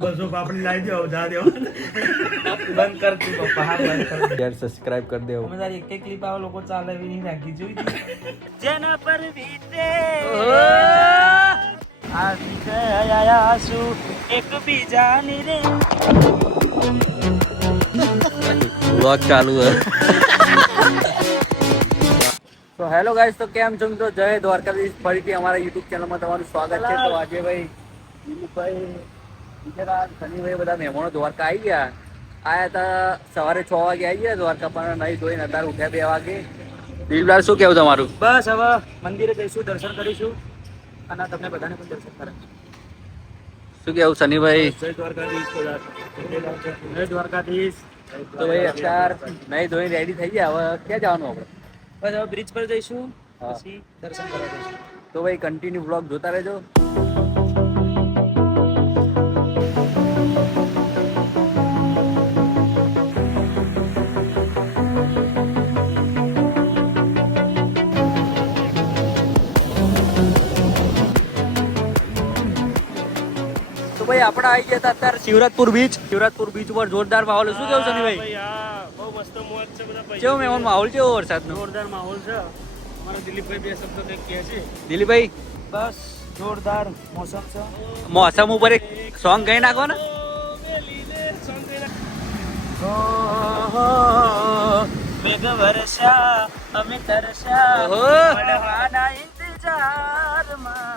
બસો પાપડી લાવી દો જા દો બંધ કર તું પપ્પા હા બંધ કર યાર સબસ્ક્રાઇબ કરી દેવો અમે તારી એક ક્લિપ આવે લોકો ચાલે એવી નહીં રાખી જોઈ જેના પર વીતે આ વિજયા શું એક બીજાની રે વ્લોગ ચાલુ હે તો હેલો ગાઈસ તો કેમ છો મિત્રો જય દ્વારકાધીશ ફરીથી અમારા YouTube ચેનલમાં તમારું સ્વાગત છે તો આજે ભાઈ દિલીપભાઈ વિજયરાજ શનિભાઈ બધા મહેમાનો દ્વારકા આવી ગયા આયા હતા સવારે 6 વાગે આવી ગયા દ્વારકા પણ નહીં ધોઈને અત્યારે ઉઠ્યા 2 વાગે દિલીપભાઈ શું કેવું તમારું બસ હવે મંદિરે જઈશું દર્શન કરીશું અને તમને બધાને પણ દર્શન કરાવીશું શું કેવું શનિભાઈ જય દ્વારકાધીશ જય દ્વારકાધીશ તો ભાઈ અત્યારે નહીં ધોઈને રેડી થઈ ગયા હવે ક્યાં જવાનું આપણે બસ હવે બ્રિજ પર જઈશું હા. પછી દર્શન કરવા જઈશું તો ભાઈ કન્ટિન્યુ વ્લોગ જોતા રહેજો તો ભાઈ આપણે આવી ગયા હતા અત્યારે શિવરાજપુર બીચ ઉપર જોરદાર માહોલ શું કેવું શનિભાઈ બહુ મસ્ત મોજ છે બધા કેવો મહેમાન માહોલ કેવો વરસાદનો જોરદાર માહોલ છે અમારા દિલીપભાઈ બે શબ્દો કંઈક કહે છે દિલીપભાઈ બસ જોરદાર મોસમ છે મોસમ ઉપર એક સોંગ ગાઈ નાખો ને મેઘ વર્ષા અમે તરસ્યા ઓહો. મળવાના ઇંતજારમાં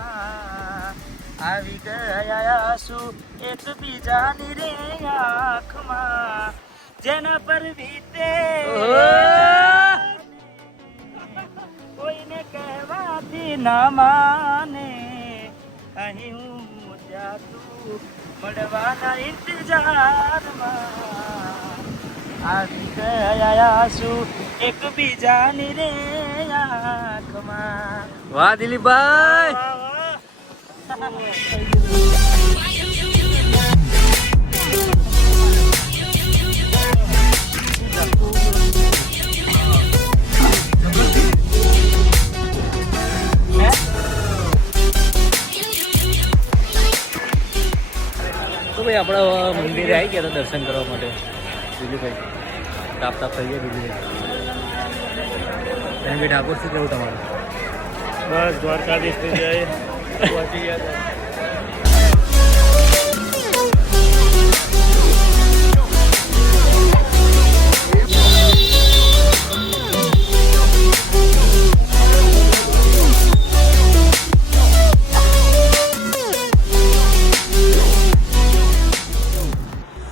આવી ગયા શું એક બીજાની રે આંખમાં જેના પર વીતે કોઈને કહેવાથી ના માને અહીં હું ત્યાં તું મળવાના ઇંતજારમાં આવી ગયા શું એક બીજાની રે આંખમાં વાહ દિલીપભાઈ તો ભાઈ આપણા મંદિરે આવી ગયા હતા દર્શન કરવા માટે દિલીપભાઈ તાપ થઈ ગયા દિલીપભાઈ ઠાકોર શું કેવું તમારું બસ દ્વારકાધીશ થઈ જાય પહોંચી ગયા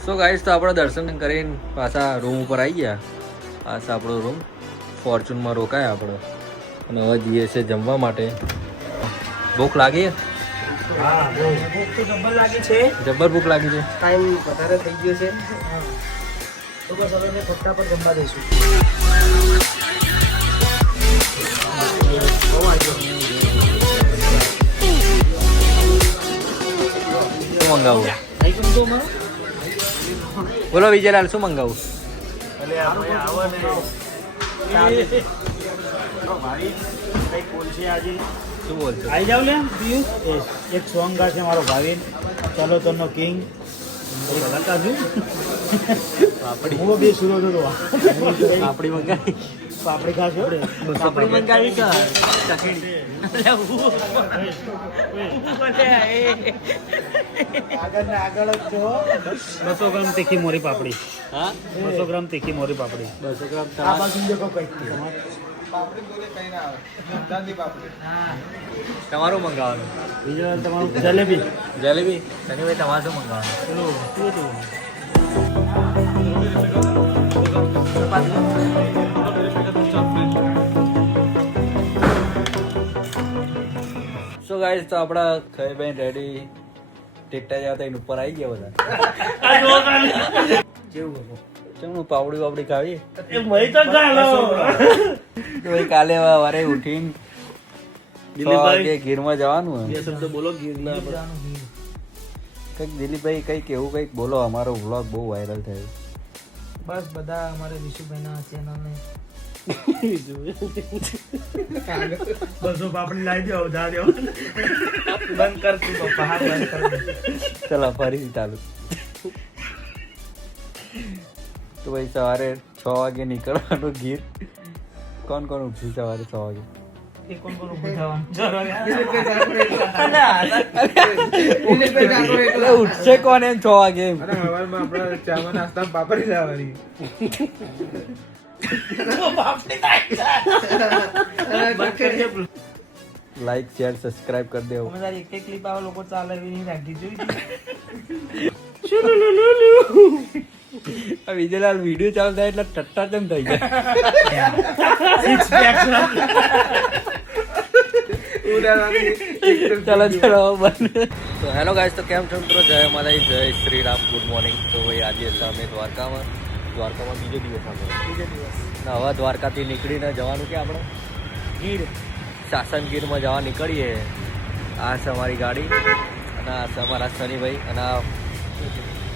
સો ગાઈસ તો આપણે દર્શન કરીને પાછા રૂમ ઉપર આવી ગયા આ છે આપણો રૂમ ફોર્ચ્યુનમાં રોકાય આપણે અને હવે જઈએ છે જમવા માટે ભૂખ લાગી હા ભૂખ તો જબ્બર લાગી છે જબ્બર ભૂખ લાગી છે ટાઈમ વધારે થઈ ગયો છે તો બસ હવે મેં ખોટા પર જમવા દઈશું શું મંગાવું થઈ ગયું તો મારું બોલો વિજયલાલ શું મંગાવું એટલે આપણે આવો ને ભાઈ કઈ બોલશે આજે શું બોલছো આવી જાવ લે પિયુષ એક સોંગ ગાશે મારો ભાવિન ચાલો તનો કિંગ પાપડી હું બે સુરો હતો પાપડી મંગાવી પાપડી ખાશો પાપડી મંગાવી તો આગળ ને આગળ જ છો 200 ગ્રામ તીખી મોરી પાપડી હા 200 ગ્રામ તીખી મોરી પાપડી 200 ગ્રામ આ બાજુ દેખો કઈક તમારું મંગાવવાનું બીજું તમારું જલેબી જલેબી શનિભાઈ તમારે શું મંગાવવાનું પેલું શું હતું સો ગાઈસ તો આપણા ખાઈ ભાઈ રેડી ટેકટા જતા એને ઉપર આવી ગયા બધા કેવું હતું ચમનું પાવડી વાપડી ખાવી એ મય તો ગાલો તો ભાઈ કાલે વારે ઉઠીને દિલીપભાઈ ગીરમાં જવાનું બે શબ્દ બોલો ગીરના કંઈક દિલીપભાઈ કંઈક એવું કંઈક બોલો અમારો વ્લોગ બહુ વાયરલ થયો બસ બધા અમારે વિશુભાઈના ચેનલને બસો પાપડી લાવી દો જા દો બંધ કરતી પપ્પા હા બંધ કરી દે. ચલો ફરીથી ચાલુ. તો ભાઈ સવારે 6 વાગે નીકળવાનું ગીર. કોણ કોણ ઉઠ્યું સવારે 6 વાગે? એ કોણ કોણ ઊભું થવાનું? જરા એટલે ઉઠશે કોણ એમ 6 વાગે એમ? બંધ કરી દે. લાઈક શેર સબસ્ક્રાઇબ કરી દેવો. અમે તારી એક ક્લિપ આવે લોકો ચાલે એવી નહીં રાખી જોઈ આ વિજયલાલ વિડીયો ચાલુ થાય એટલે ટટ્ટા કેમ થઈ જાય? ચલો ચલો બંધ. તો હેલો ગાઈસ, તો કેમ છો મિત્રો? જય માતાજી, જય શ્રી રામ, ગુડ મોર્નિંગ. તો ભાઈ આજે છે અમે દ્વારકામાં બીજો દિવસ આપણે. બીજો દિવસ ને હવે દ્વારકાથી નીકળીને જવાનું કે આપણે ગીર સાસણગીરમાં જવા નીકળીએ. આ છે અમારી ગાડી અને આ છે અમારા શનિભાઈ અને આ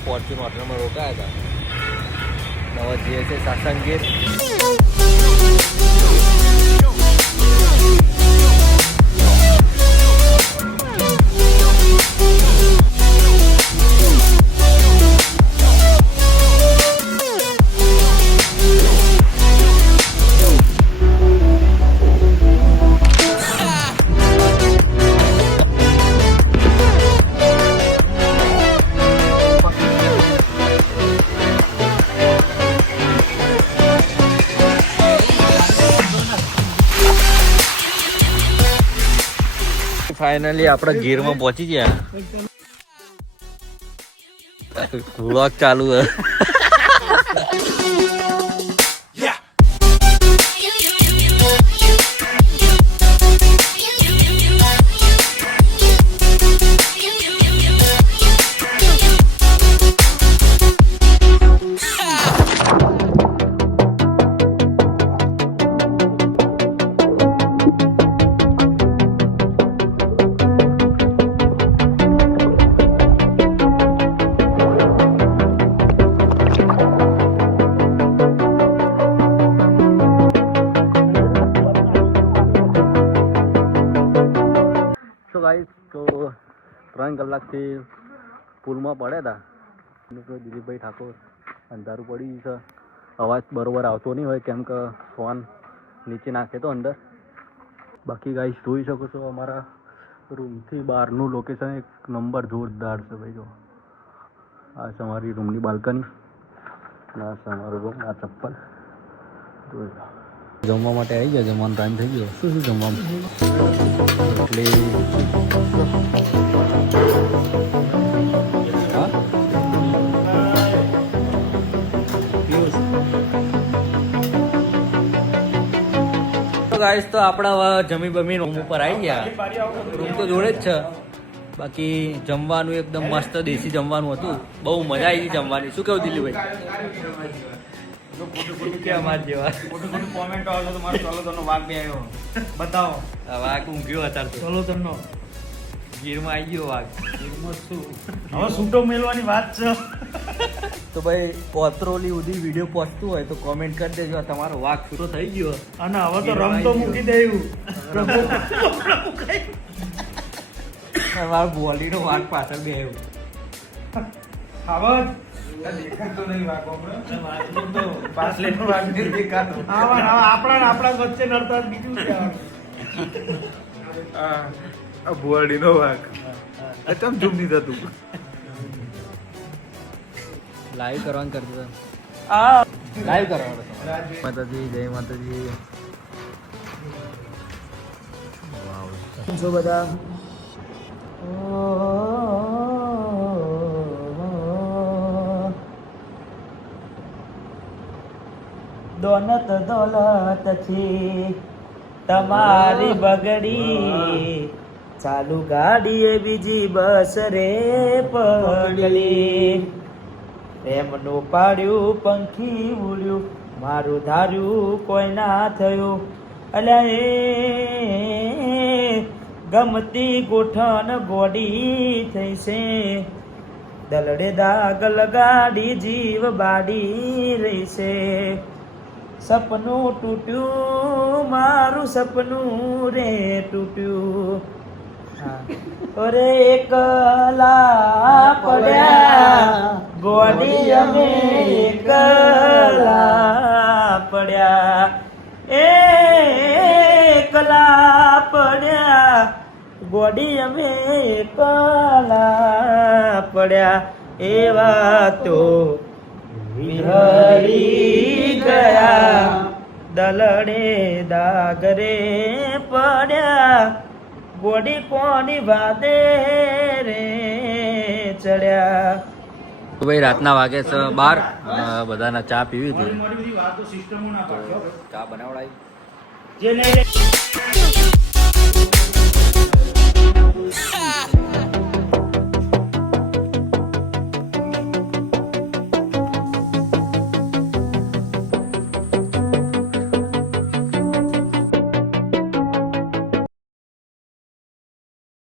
ફોર્ચ્યુન હોટલમાં રોકાયા હતા. હવે જઈએ છે સાસણગીર. ફાઇનલી આપણે ગીરમાં પહોંચી ગયા. વ્લોગ ચાલુ હે. તો 3 કલાકથી પુલમાં પડ્યા હતા. દિલીપભાઈ ઠાકોર અંધારું પડી છે, અવાજ બરોબર આવતો નહીં હોય કેમ કે ફોન નીચે નાખે તો અંદર. બાકી ગાઈસ જોઈ શકો છો અમારા રૂમથી બહારનું લોકેશન એક નંબર જોરદાર છે ભાઈ. જો આ છે અમારી રૂમની બાલ્કની અને આ છે અમારો રૂમ. આ ચપ્પલ જોઈ લો. જમવા માટે આવી ગયા, જમવાનો ટાઈમ થઈ ગયો. શું જમવાનું? રોટલી, હા તો ગાઈસ, તો આપણા જમી બમી રૂમ ઉપર આવી ગયા. રૂમ તો જોડે જ છે. બાકી જમવાનું એકદમ મસ્ત દેશી જમવાનું હતું. બહુ મજા આવી ગઈ જમવાની. શું કેવું દિલીપભાઈ? કોમેન્ટ આવે તો મારો ચોલોતરનો વાઘ બે આવ્યો બતાવો. વાઘ ઊંઘ્યો અત્યારે તો. ચોલોતરનો ગીરમાં આવી ગયો વાઘ. ગીરમાં શું હવે છૂટો મેળવાની વાત છે. તો ભાઈ કોતરોલી સુધી વિડીયો પહોંચતું હોય તો કોમેન્ટ કરી દેજો. તમારો વાઘ છૂટો થઈ ગયો અને હવે તો રમતો મૂકી દેવું. મારો બોલીનો વાઘ પાછળ બે આવ્યો. આવત દેખાતો નહીં વાગો પાછલેનો વાઘ નહીં દેખાતો. આપણા વચ્ચે નડતા બીજું છે. આ ભુવાડીનો વાઘ ચમ ઝૂમ નહીં થતું. લાઈવ કરવાનું કરતો આ લાઈવ કરવાનું. માતાજી, જય માતાજી. છો બધા દોલત દોલત છે તમારી બગડી, ચાલુ ગાડીએ બીજી બસ રે પગલી. એમનું પાડ્યું પંખી ઉડ્યું, મારું ધાર્યું કોઈ ના થયું. અલ્યા એ ગમતી ગોઠણ ગોડી થઈ છે, દલડે દાગ લગાડી જીવ બાડી રહી છે. સપનું તૂટ્યું મારું સપનું રે તૂટ્યું હા. અરે એકલા પડ્યા ગોડી અમે એકલા પડ્યા એકલા પડ્યા ગોડી અમે એકલા પડ્યા એવા તો વિહરી ગયા દલડે દાગરે પડ્યા ગોડી કોની વાદે રે ચડ્યા. તો ભાઈ રાતના વાગે છે 12 અને બધાના ચા પીવી હતી બધી વાતો સિસ્ટમો ના પાડશો ચા બનાવડાવી જે નહીં